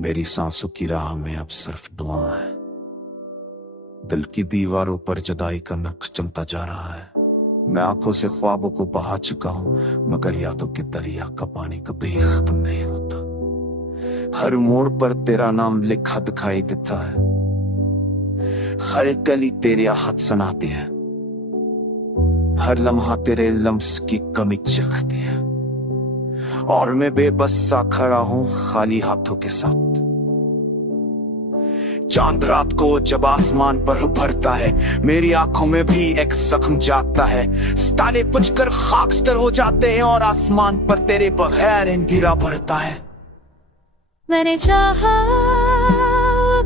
मेरी सांसों की राह में अब सिर्फ दुआ है। दिल की दीवारों पर जुदाई का नक्श चमता जा रहा है। मैं आंखों से ख्वाबों को बहा चुका हूं, मगर यादों के दरिया का पानी कभी खत्म नहीं होता। हर मोड़ पर तेरा नाम लिखा दिखाई देता है, हर एक गली तेरे हाथ सुनाते हैं, हर लम्हा तेरे लम्स की कमी चखती है। और मैं बेबस सा खड़ा हूं खाली हाथों के साथ। चांद रात को जब आसमान पर उभरता है, मेरी आंखों में भी एक जख्म जागता है। सितारे बुझकर खाकस्तर हो जाते हैं और आसमान पर तेरे बगैर अंधेरा भरता है। मैंने चाहा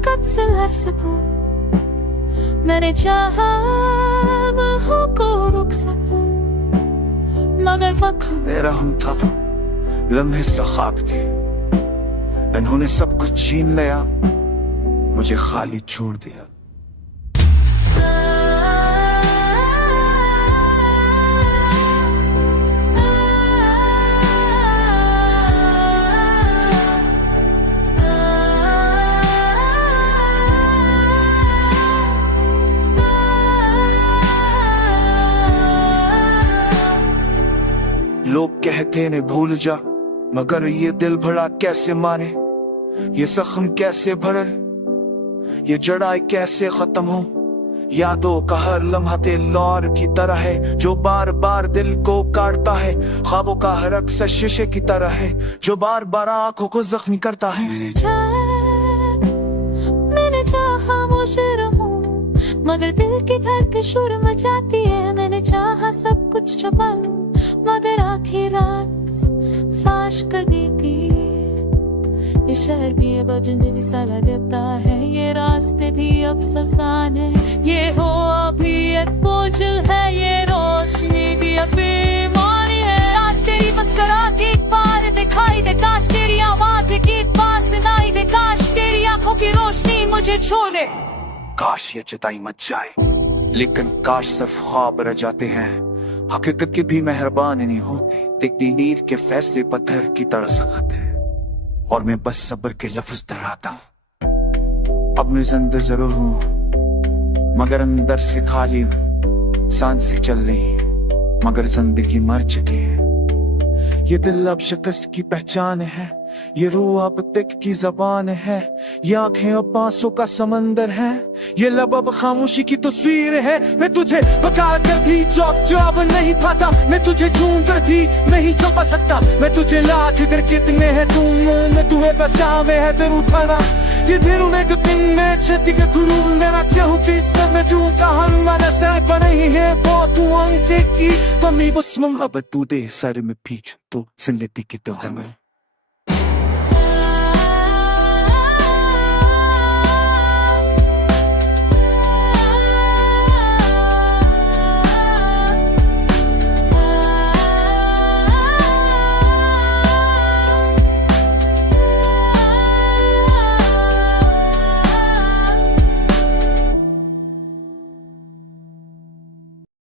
कब से लड़ सकूं, मैंने चाहा बाहों को रोक सकूं, मगर वक्त मेरा हम था, लम्हे सा खाक थे। इन्होंने सब कुछ छीन लिया, मुझे खाली छोड़ दिया। लोग कहते ने भूल जा, मगर ये दिल भरा कैसे मारे, ये जख्म कैसे भरे, ये जड़ाई कैसे खत्म हो। यादों का हर लम्हा तेलौर की तरह है, जो बार बार दिल को काटता है। ख्वाबों का हर अक्सर शीशे की तरह है, जो बार बार आंखों को जख्मी करता है। मैंने चाहा खामोश रहूं, मगर दिल की धड़कन शोर मचाती है। मैंने चाहा सब कुछ छुपा लूं, मगर आखिर राज फाश कर देती। ये शहर भी अब अजनबी सा लगता है, ये रास्ते भी अब ससान है। ये हो अभी एक बोझल है, ये रोशनी भी अब बेमानी है। काश तेरी मुस्कुराहट एक बार दिखाई दे, काश तेरी आवाज एक बार सुनाई दे, काश तेरी आंखों की रोशनी मुझे छोड़े। काश ये जुदाई मच जाए, लेकिन काश सिर्फ ख्वाब रह जाते हैं। हकीकत की भी मेहरबान नहीं होती, दिखती नीर के फैसले पत्थर की तरह सख्त है। और मैं बस सब्र के लफ्ज दोहराता हूं। अब मैं जिंदा जरूर हूं, मगर अंदर से खाली हूं। सांसें चल रही मगर जिंदगी मर चुकी है। ये दिल अब शिकस्त की पहचान है, ये रूह अब तिक की जबान है, ये आंखें अब आंसू का समंदर है, ये लब अब खामोशी की तस्वीर है। मैं तुझे बता कर भी जवाब नहीं पाता, मैं तुझे ढूंढ कर भी नहीं छुपा सकता। मैं तुझे लाख कर कितने हैं तुम, मैं तुम्हें बसा में है दिल उठाना। ये दिल में तो दिन में छती के गुरु मेरा चाहूँ चीज तब मैं ढूंढता हम माना सर पर नहीं है बहुत अंजे की कमी। बस मोहब्बत तू दे सर में पीछ तो जिंदगी की तो हमें